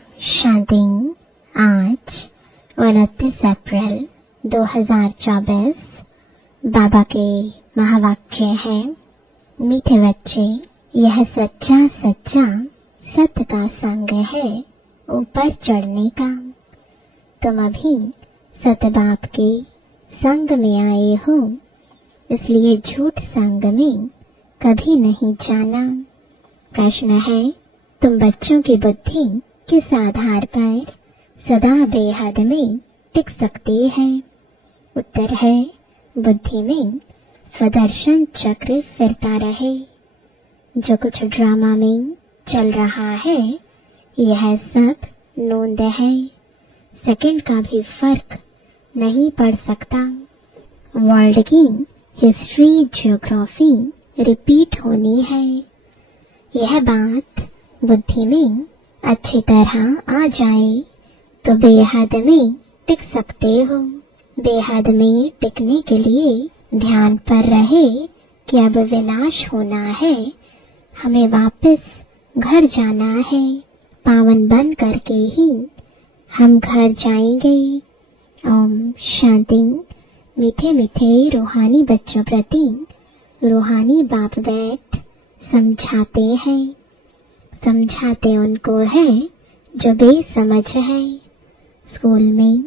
शांति। आज 29 अप्रैल 2024 बाबा के महावाक्य है, मीठे बच्चे, यह सच्चा सच्चा सत्य का संग है ऊपर चढ़ने का। तुम अभी सत्य बाप के संग में आए हो, इसलिए झूठ संग में कभी नहीं जाना। प्रश्न है, तुम बच्चों की बुद्धि किस आधार पर सदा बेहद में टिक सकते हैं? उत्तर है, बुद्धि में स्वदर्शन चक्र फिरता रहे। जो कुछ ड्रामा में चल रहा है, यह सब नोंद है। सेकंड का भी फर्क नहीं पड़ सकता। वर्ल्ड की हिस्ट्री ज्योग्राफी रिपीट होनी है। यह बात बुद्धि में अच्छी तरह आ जाए तो बेहद में टिक सकते हो। बेहद में टिकने के लिए ध्यान पर रहे कि अब विनाश होना है, हमें वापस घर जाना है। पावन बन करके ही हम घर जाएंगे। ओम शांति। मीठे मीठे रूहानी बच्चों प्रति रूहानी बाप बैठ समझाते हैं। समझाते उनको है जो बेसमझ है। स्कूल में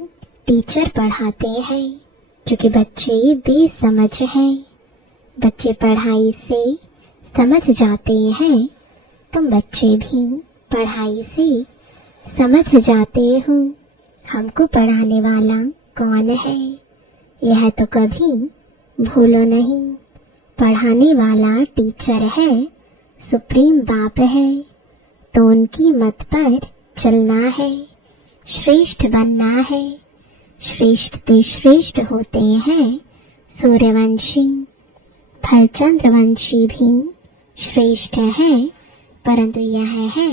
टीचर पढ़ाते हैं क्योंकि बच्चे बेसमझ हैं। बच्चे पढ़ाई से समझ जाते हैं, तुम बच्चे भी पढ़ाई से समझ जाते हो। हमको पढ़ाने वाला कौन है, यह तो कभी भूलो नहीं। पढ़ाने वाला टीचर है, सुप्रीम बाप है, तो उनकी मत पर चलना है, श्रेष्ठ बनना है। श्रेष्ठ ते श्रेष्ठ होते हैं सूर्यवंशी, फल चंद्रवंशी भी श्रेष्ठ है, परंतु यह है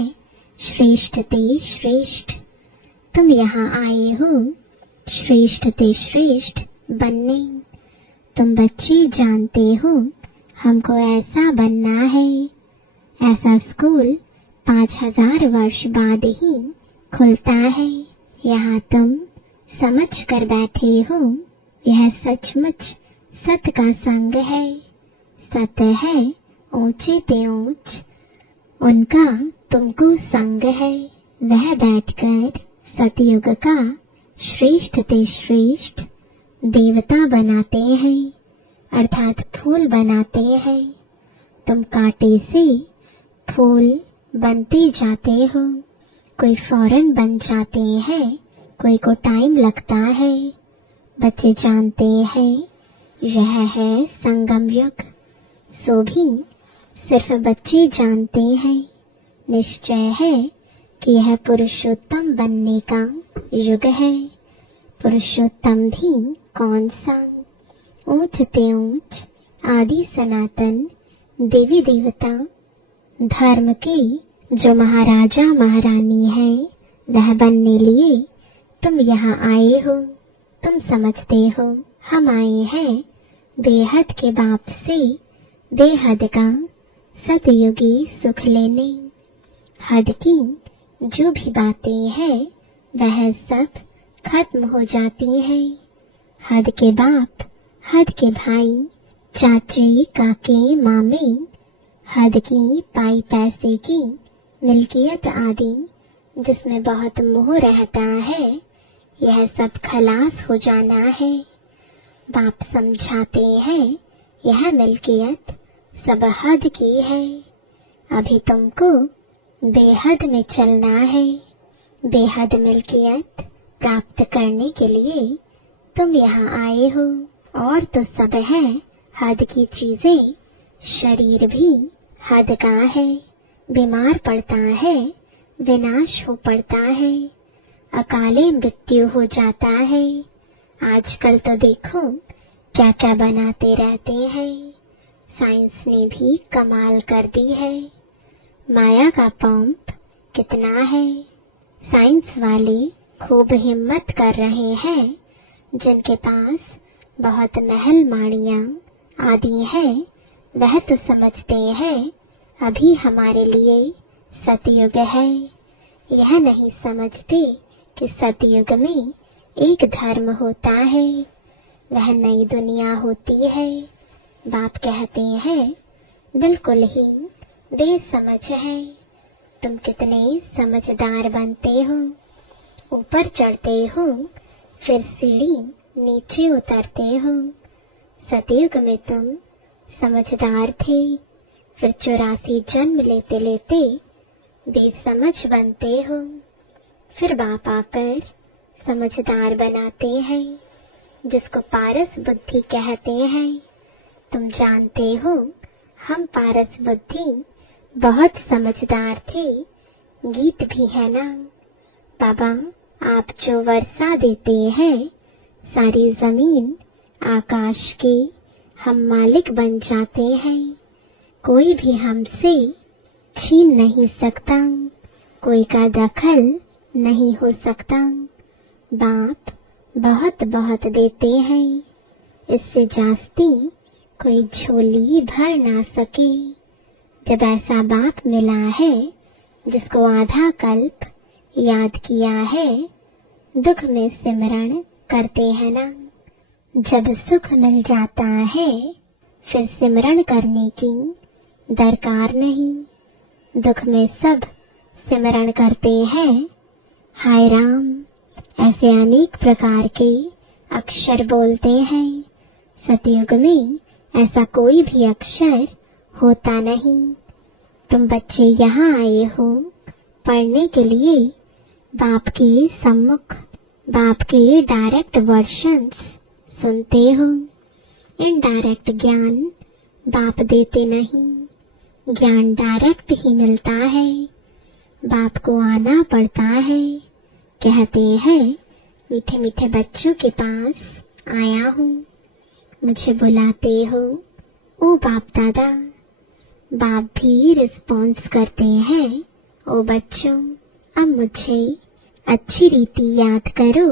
श्रेष्ठ ते श्रेष्ठ। तुम यहाँ आए हो श्रेष्ठ ते श्रेष्ठ बनने। तुम बच्चे जानते हो हमको ऐसा बनना है। ऐसा स्कूल 5000 वर्ष बाद ही खुलता है। यहाँ तुम समझ कर बैठे हो, यह सचमुच सत्य का संग है। सत्य है ऊंचे ते ऊंच, उनका तुमको संग है। वह बैठकर सतयुग का श्रेष्ठ ते श्रेष्ठ देवता बनाते हैं, अर्थात फूल बनाते हैं। तुम कांटे से फूल बनते जाते हो। कोई फौरन बन जाते हैं, कोई को टाइम लगता है। बच्चे जानते हैं यह है संगम युग, सो भी सिर्फ बच्चे जानते हैं। निश्चय है कि यह पुरुषोत्तम बनने का युग है। पुरुषोत्तम भी कौन सा? ऊंच ते ऊंच आदि सनातन देवी देवता धर्म के जो महाराजा महारानी है, वह बनने लिए तुम यहाँ आए हो। तुम समझते हो हम आए हैं बेहद के बाप से बेहद का सतयुगी सुख लेने। हद की जो भी बातें हैं वह सब खत्म हो जाती हैं। हद के बाप, हद के भाई, चाचे, काके, मामे, हद की पाई पैसे की मिल्कियत आदि जिसमें बहुत मोह रहता है, यह सब खलास हो जाना है। बाप समझाते हैं यह मिल्कियत सब हद की है। अभी तुमको बेहद में चलना है। बेहद मिल्कियत प्राप्त करने के लिए तुम यहाँ आए हो। और तो सब है हद की चीजें। शरीर भी हद का है, बीमार पड़ता है, विनाश हो पड़ता है, अकाले मृत्यु हो जाता है। आजकल तो देखो क्या क्या बनाते रहते हैं। साइंस ने भी कमाल कर दी है। माया का पंप कितना है। साइंस वाले खूब हिम्मत कर रहे हैं। जिनके पास बहुत महल माड़ियां आदि है, वह तो समझते हैं अभी हमारे लिए सतयुग है। यह नहीं समझते कि सतयुग में एक धर्म होता है, वह नई दुनिया होती है। बाप कहते हैं बिल्कुल ही बेसमझ है। तुम कितने समझदार बनते हो। ऊपर चढ़ते हो, फिर सीढ़ी नीचे उतरते हो। सतयुग में तुम समझदार थे, फिर 84 जन्म लेते लेते बेसमझ बनते हो। फिर बाप आकर समझदार बनाते हैं, जिसको पारस बुद्धि कहते हैं। तुम जानते हो हम पारस बुद्धि बहुत समझदार थे। गीत भी है ना, बाबा आप जो वर्षा देते हैं, सारी जमीन आकाश के हम मालिक बन जाते हैं। कोई भी हमसे छीन नहीं सकता, कोई का दखल नहीं हो सकता। बाप बहुत बहुत देते हैं, इससे जास्ती कोई झोली भर ना सके। जब ऐसा बाप मिला है जिसको आधा कल्प याद किया है, दुख में सिमरण करते हैं ना। जब सुख मिल जाता है फिर सिमरण करने की दरकार नहीं। दुख में सब सिमरण करते हैं। हाय राम, ऐसे अनेक प्रकार के अक्षर बोलते हैं। सतयुग में ऐसा कोई भी अक्षर होता नहीं। तुम बच्चे यहाँ आए हो पढ़ने के लिए। बाप के सम्मुख बाप के डायरेक्ट वर्शंस सुनते हो। इनडायरेक्ट ज्ञान बाप देते नहीं, ज्ञान डायरेक्ट ही मिलता है। बाप को आना पड़ता है। कहते हैं मीठे मीठे बच्चों के पास आया हूँ, मुझे बुलाते हो ओ बाप दादा। बाप भी रिस्पॉन्स करते हैं, ओ बच्चों अब मुझे अच्छी रीति याद करो,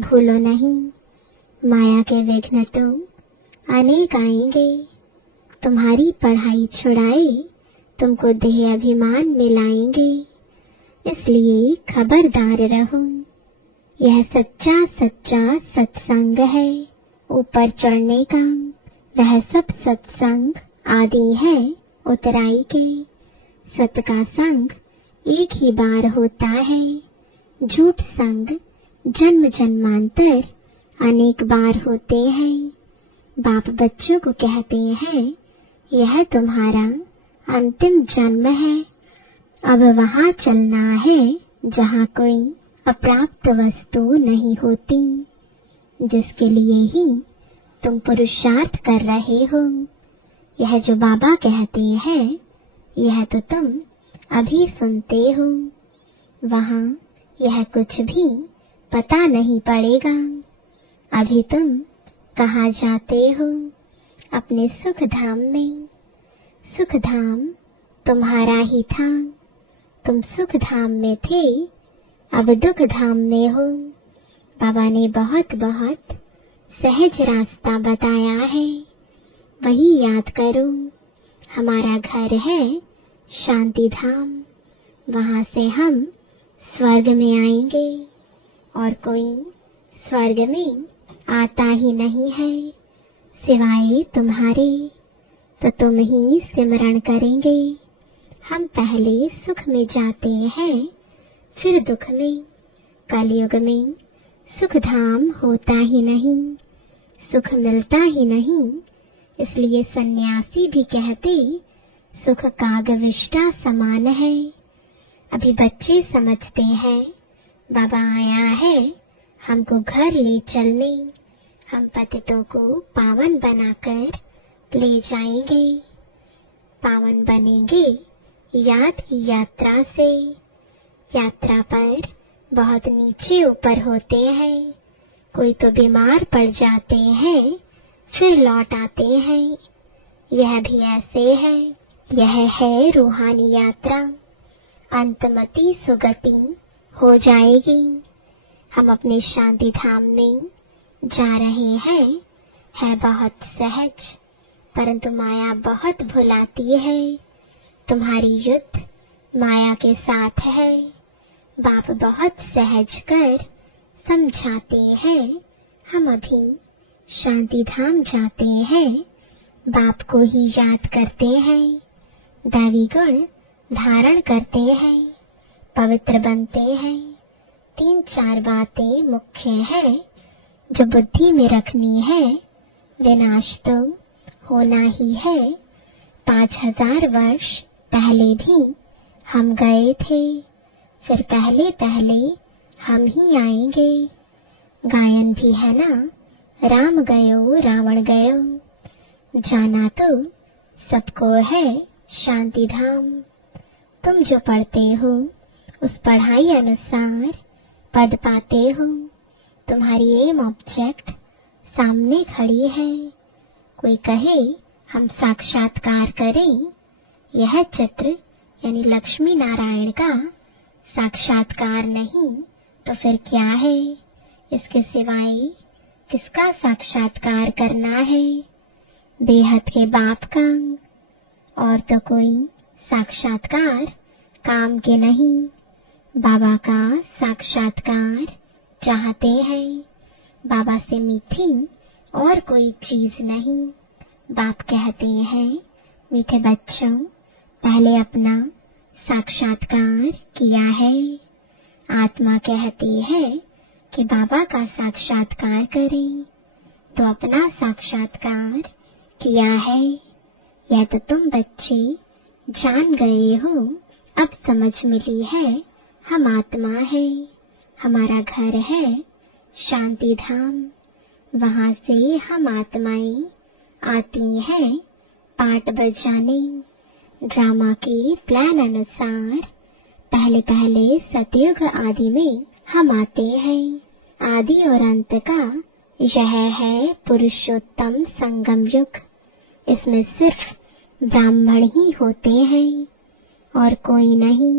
भूलो नहीं। माया के विघ्न तो अनेक आएंगे, तुम्हारी पढ़ाई छुड़ाए तुमको देह अभिमान में लाएंगे। इसलिए खबरदार रहो, यह सच्चा सच्चा सत्संग है। ऊपर चढ़ने का वह सब सत्संग आदि है उतराई के। सत का संग एक ही बार होता है, झूठ संग जन्म जन्मांतर अनेक बार होते हैं। बाप बच्चों को कहते हैं यह तुम्हारा अंतिम जन्म है, अब वहाँ चलना है जहाँ कोई अप्राप्त वस्तु नहीं होती, जिसके लिए ही तुम पुरुषार्थ कर रहे हो। यह जो बाबा कहते हैं यह तो तुम अभी सुनते हो, वहाँ यह कुछ भी पता नहीं पड़ेगा। अभी तुम कहाँ जाते हो? अपने सुख धाम में। सुख धाम तुम्हारा ही था, तुम सुख धाम में थे, अब दुख धाम में हो। बाबा ने बहुत बहुत सहज रास्ता बताया है, वही याद करो। हमारा घर है शांति धाम, वहाँ से हम स्वर्ग में आएंगे और कोई स्वर्ग में आता ही नहीं है सिवाय तुम्हारे। तो तुम ही सिमरण करेंगे। हम पहले सुख में जाते हैं, फिर दुख में। कलयुग में सुख धाम होता ही नहीं, सुख मिलता ही नहीं। इसलिए सन्यासी भी कहते सुख कागविष्टा समान है। अभी बच्चे समझते हैं बाबा आया है हमको घर ले चलने, हम पतितों को पावन बनाकर ले जाएंगे। पावन बनेंगे याद की यात्रा से। यात्रा पर बहुत नीचे ऊपर होते हैं, कोई तो बीमार पड़ जाते हैं फिर लौट आते हैं। यह भी ऐसे है, यह है रूहानी यात्रा। अंतमति सुगति हो जाएगी। हम अपने शांति धाम में जा रहे हैं, है बहुत सहज, परंतु माया बहुत भुलाती है। तुम्हारी युद्ध माया के साथ है, बाप बहुत सहज कर समझाते हैं, हम अभी शांति धाम जाते हैं, बाप को ही याद करते हैं, दैवी गुण धारण करते हैं, पवित्र बनते हैं। 3-4 बातें मुख्य है जो बुद्धि में रखनी है। विनाश तो होना ही है। 5000 वर्ष पहले भी हम गए थे, फिर पहले पहले हम ही आएंगे। गायन भी है ना, राम गयो रावण गयो। जाना तो सबको है शांति धाम। तुम जो पढ़ते हो उस पढ़ाई अनुसार पद पाते हो। तुम्हारी एम ऑब्जेक्ट सामने खड़ी है। कोई कहे हम साक्षात्कार करें, यह चित्र यानी लक्ष्मी नारायण का साक्षात्कार नहीं तो फिर क्या है? इसके सिवाय किसका साक्षात्कार करना है? बेहद के बाप का, और तो कोई साक्षात्कार काम के नहीं। बाबा का साक्षात्कार चाहते हैं, बाबा से मीठी और कोई चीज नहीं। बाप कहते हैं, मीठे बच्चों, पहले अपना साक्षात्कार किया है। आत्मा कहती है कि बाबा का साक्षात्कार करें, तो अपना साक्षात्कार किया है। यह तो तुम बच्चे जान गए हो। अब समझ मिली है, हम आत्मा है, हमारा घर है शांति धाम। वहां से हम आत्माएं आती हैं पाठ बजाने। ड्रामा के प्लान अनुसार पहले पहले सतयुग आदि में हम आते हैं। आदि और अंत का यह है पुरुषोत्तम संगम युग। इसमें सिर्फ ब्राह्मण ही होते हैं और कोई नहीं।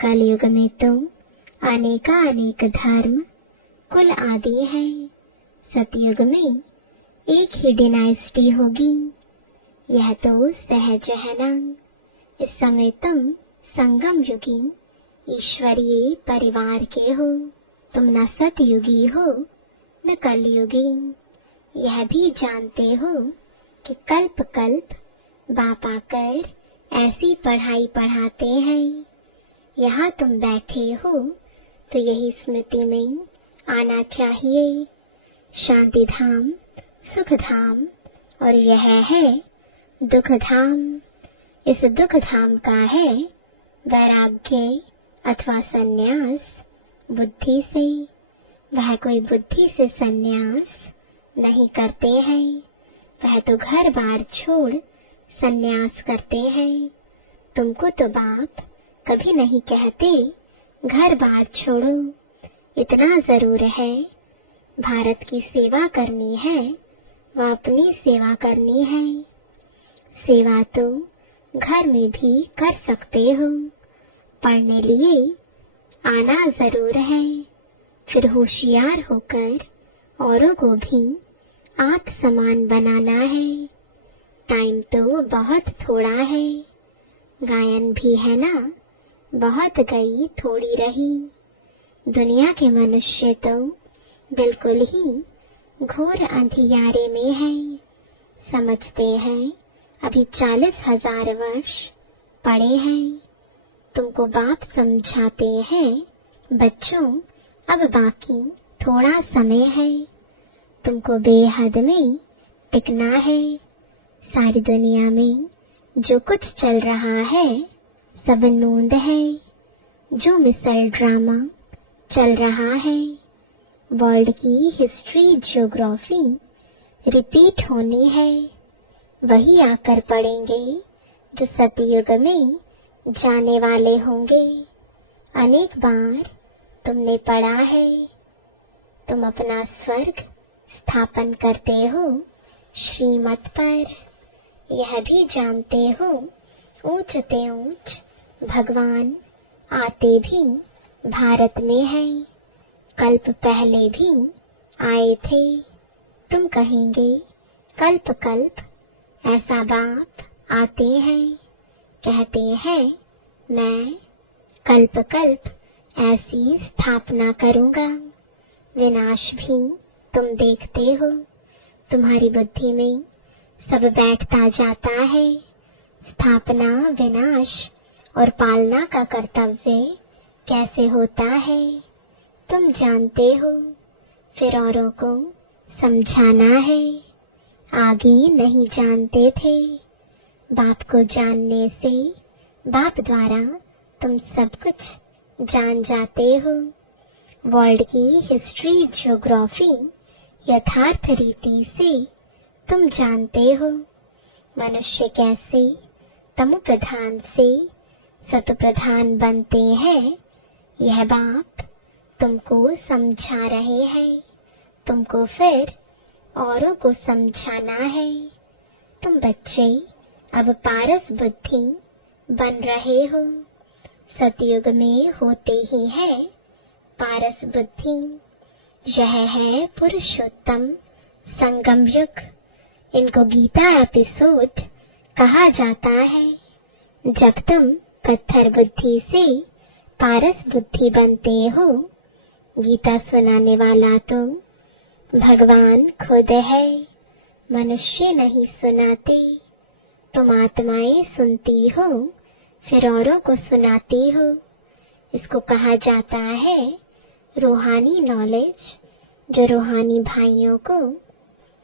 कलयुग में तो अनेक धर्म कुल आदि है। सतयुग में एक ही डिनाइस्टी होगी। यह तो सहज है ना। इस समय तुम संगम युगी ईश्वरीय परिवार के हो। तुम न सतयुगी हो न कलयुगी। यह भी जानते हो कि कल्प कल्प बाप आकर ऐसी पढ़ाई पढ़ाते हैं। यहाँ तुम बैठे हो तो यही स्मृति में आना चाहिए। शांति धाम, सुख धाम, और यह है दुख धाम। इस दुख धाम का है वैराग्य अथवा संन्यास बुद्धि से। वह कोई बुद्धि से संन्यास नहीं करते हैं, वह तो घर बार छोड़ संन्यास करते हैं। तुमको तो बाप कभी नहीं कहते घर बार छोड़ो। इतना जरूर है, भारत की सेवा करनी है व अपनी सेवा करनी है। सेवा तो घर में भी कर सकते हो, पढ़ने लिए आना जरूर है। फिर होशियार होकर औरों को भी आप समान बनाना है। टाइम तो बहुत थोड़ा है। गायन भी है ना, बहुत गई थोड़ी रही। दुनिया के मनुष्य तो बिल्कुल ही घोर अंधियारे में है। समझते हैं अभी 40,000 वर्ष पड़े हैं। तुमको बाप समझाते हैं, बच्चों अब बाकी थोड़ा समय है। तुमको बेहद में टिकना है। सारी दुनिया में जो कुछ चल रहा है सब नूंद है। जो मिसल ड्रामा चल रहा है, वर्ल्ड की हिस्ट्री ज्योग्राफी रिपीट होनी है। वही आकर पढ़ेंगे जो सतयुग में जाने वाले होंगे। अनेक बार तुमने पढ़ा है। तुम अपना स्वर्ग स्थापन करते हो श्रीमत पर। यह भी जानते हो ऊंच ते ऊंच भगवान आते भी भारत में है। कल्प पहले भी आए थे। तुम कहेंगे कल्प कल्प ऐसा बाप आते हैं। कहते हैं मैं कल्प कल्प ऐसी स्थापना करूंगा। विनाश भी तुम देखते हो, तुम्हारी बुद्धि में सब बैठता जाता है। स्थापना, विनाश और पालना का कर्तव्य कैसे होता है तुम जानते हो, फिर औरों को समझाना है। आगे नहीं जानते थे, बाप को जानने से बाप द्वारा तुम सब कुछ जान जाते हो। वर्ल्ड की हिस्ट्री, ज्योग्राफी यथार्थ रीति से तुम जानते हो। मनुष्य कैसे तमो प्रधान से सत प्रधान बनते हैं, यह बात तुमको समझा रहे हैं। तुमको फिर औरों को समझाना है। तुम बच्चे अब पारस बुद्धि बन रहे हो। सतयुग में होते ही है पारस बुद्धि। यह है पुरुषोत्तम संगम युग। इनको गीता एपिसोड कहा जाता है। जब तुम पत्थर बुद्धि से पारस बुद्धि बनते हो, गीता सुनाने वाला तुम भगवान खुद है, मनुष्य नहीं सुनाते। तुम आत्माएं सुनती हो, फिर औरों को सुनाती हो। इसको कहा जाता है रूहानी नॉलेज, जो रूहानी भाइयों को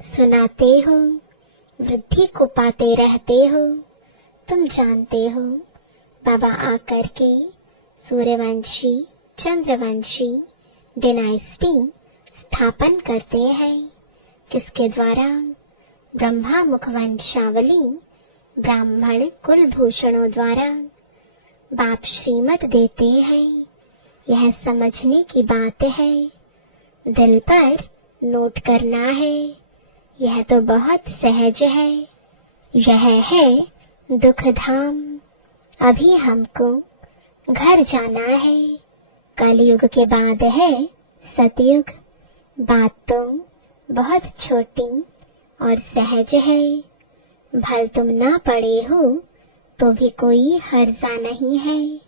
सुनाते हो, वृद्धि को पाते रहते हो। तुम जानते हो, बाबा आकर के सूर्यवंशी, चंद्रवंशी डिनाइस्टी स्थापन करते हैं। किसके द्वारा? ब्रह्मा मुख वंशावली ब्राह्मण कुलभूषणों द्वारा। बाप श्रीमत देते हैं। यह समझने की बात है, दिल पर नोट करना है। यह तो बहुत सहज है। यह है दुख धाम। अभी हमको घर जाना है। कलयुग के बाद है सतयुग। बात तो बहुत छोटी और सहज है। भल तुम ना पढ़े हो तो भी कोई हर्जा नहीं है।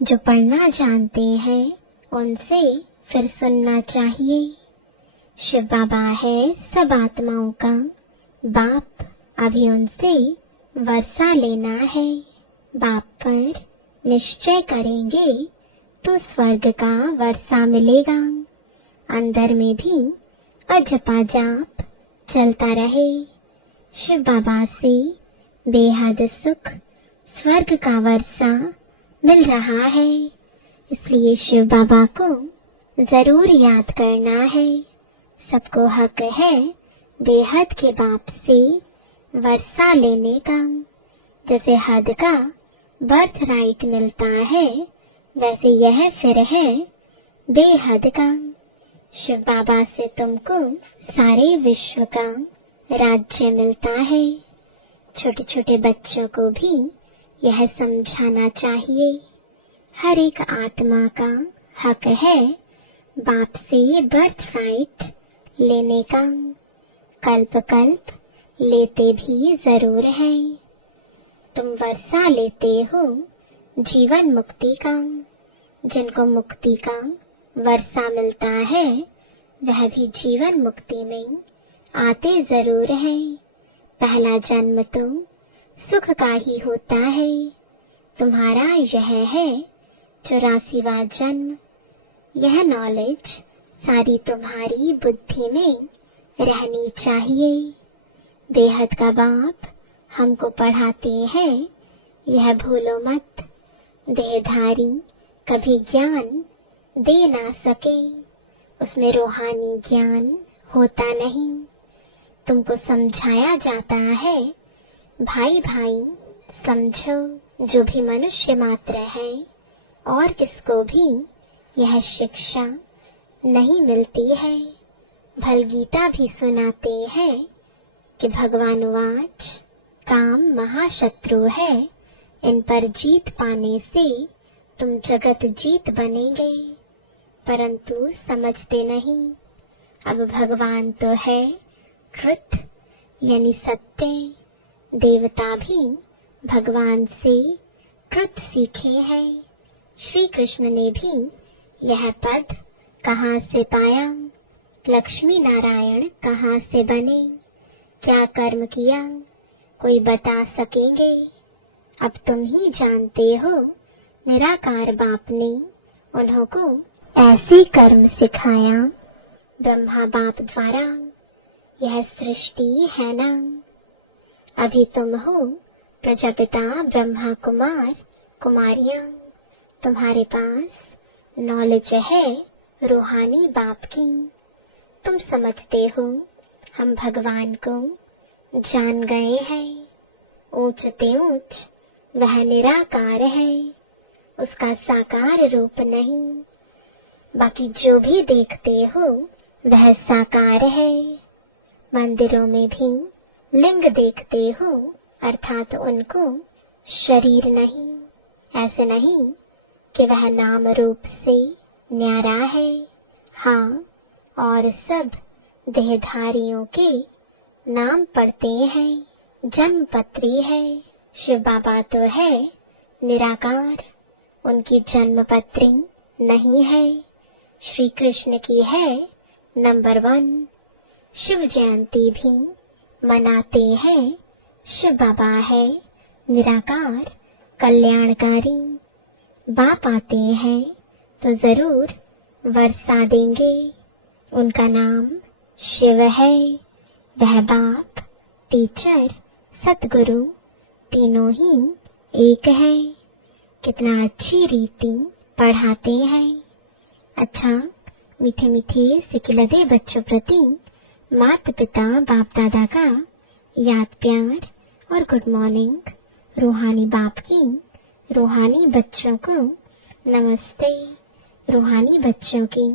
जो पढ़ना जानते हैं उनसे फिर सुनना चाहिए। शिव बाबा है सब आत्माओं का बाप। अभी उनसे वर्षा लेना है। बाप पर निश्चय करेंगे तो स्वर्ग का वर्षा मिलेगा। अंदर में भी अजपा जाप चलता रहे। शिव बाबा से बेहद सुख, स्वर्ग का वर्षा मिल रहा है। इसलिए शिव बाबा को जरूर याद करना है। सबको हक है बेहद के बाप से वर्षा लेने का। जैसे हद का बर्थ राइट मिलता है, वैसे यह फिर है बेहद का। शिव बाबा से तुमको सारे विश्व का राज्य मिलता है। छोटे छोटे बच्चों को भी यह समझाना चाहिए। हर एक आत्मा का हक है बाप से बर्थ राइट लेने का। कल्प कल्प लेते भी जरूर है। तुम वर्षा लेते हो जीवन मुक्ति का। जिनको मुक्ति का वर्षा मिलता है, वह भी जीवन मुक्ति में आते जरूर है। पहला जन्म तो सुख का ही होता है। तुम्हारा यह है 84वां जन्म। यह नॉलेज सारी तुम्हारी बुद्धि में रहनी चाहिए। बेहद का बाप हमको पढ़ाते हैं, यह भूलो मत। देहधारी कभी ज्ञान दे ना सके, उसमें रूहानी ज्ञान होता नहीं। तुमको समझाया जाता है, भाई भाई समझो। जो भी मनुष्य मात्र है और किसको भी यह शिक्षा नहीं मिलती है। भल गीता भी सुनाते हैं कि भगवान वाच काम महाशत्रु है। इन पर जीत पाने से तुम जगत जीत बनेंगे, परंतु समझते नहीं। अब भगवान तो है ट्रुथ यानी सत्य। देवता भी भगवान से ट्रुथ सीखे हैं। श्री कृष्ण ने भी यह पद कहाँ से पाया, लक्ष्मी नारायण कहाँ से बने, क्या कर्म किया कोई बता सकेंगे। अब तुम ही जानते हो, निराकार बाप ने उन्हों को ऐसी कर्म सिखाया, ब्रह्मा बाप द्वारा यह सृष्टि है ना। अभी तुम हो प्रजापिता ब्रह्मा कुमार कुमारियां, तुम्हारे पास नॉलेज है रूहानी बाप की। तुम समझते हो हम भगवान को जान गए हैं, ऊंचते ऊंच वह निराकार है, उसका साकार रूप नहीं। बाकी जो भी देखते हो वह साकार है। मंदिरों में भी लिंग देखते हो, अर्थात उनको शरीर नहीं। ऐसे नहीं कि वह नाम रूप से न्यारा है। हाँ, और सब देहधारियों के नाम पढ़ते हैं, जन्म पत्री है। शिव बाबा तो है निराकार, उनकी जन्म पत्री नहीं है। श्री कृष्ण की है नंबर 1। शिव जयंती भी मनाते हैं, शिव बाबा है निराकार कल्याणकारी। बाप आते हैं तो जरूर वर्षा देंगे, उनका नाम शिव है। वह बाप, टीचर, सतगुरु तीनों ही एक है। कितना अच्छी रीति पढ़ाते हैं। अच्छा, मीठे मीठे सिकिलदे बच्चों प्रति माता पिता बाप दादा का याद प्यार और गुड मॉर्निंग। रूहानी बाप की रूहानी बच्चों को नमस्ते। रूहानी बच्चों की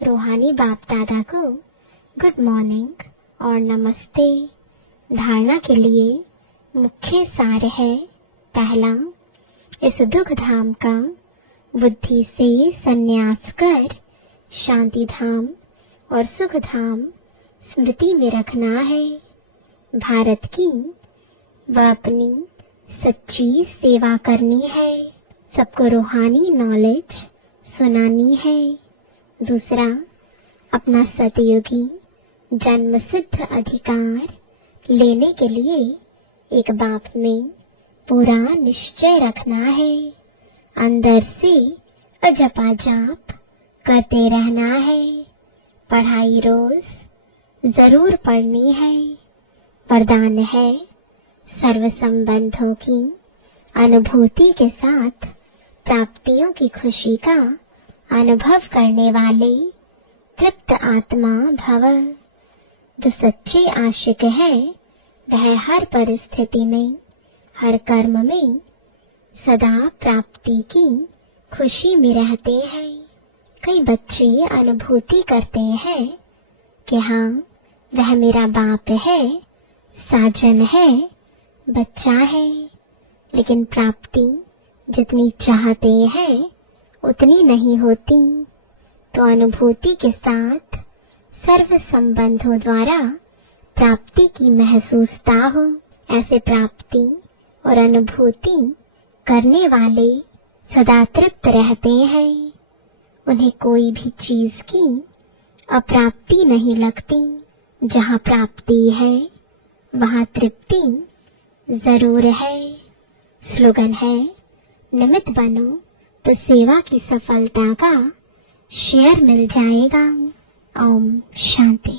रूहानी बाप दादा को गुड मॉर्निंग और नमस्ते। धारणा के लिए मुख्य सार है, पहला, इस दुख धाम का बुद्धि से संन्यास कर शांति धाम और सुख धाम स्मृति में रखना है। भारत की व अपनी सच्ची सेवा करनी है, सबको रूहानी नॉलेज सुनानी है। दूसरा, अपना सतयुगी जन्म सिद्ध अधिकार लेने के लिए एक बाप में पूरा निश्चय रखना है। अंदर से अजपा जाप करते रहना है। पढ़ाई रोज जरूर पढ़नी है। वरदान है, सर्व संबंधों की अनुभूति के साथ प्राप्तियों की खुशी का अनुभव करने वाले तृप्त आत्मा भव। जो सच्चे आशिक है वह हर परिस्थिति में, हर कर्म में सदा प्राप्ति की खुशी में रहते हैं। कई बच्चे अनुभूति करते हैं कि हाँ, वह मेरा बाप है, साजन है, बच्चा है, लेकिन प्राप्ति जितनी चाहते हैं उतनी नहीं होती। तो अनुभूति के साथ सर्व संबंधों द्वारा प्राप्ति की महसूसता हो। ऐसे प्राप्ति और अनुभूति करने वाले सदा तृप्त रहते हैं। उन्हें कोई भी चीज की अप्राप्ति नहीं लगती। जहाँ प्राप्ति है वहाँ तृप्ति जरूर है। स्लोगन है, निमित्त बनो तो सेवा की सफलता का शेयर मिल जाएगा। ओम शांति।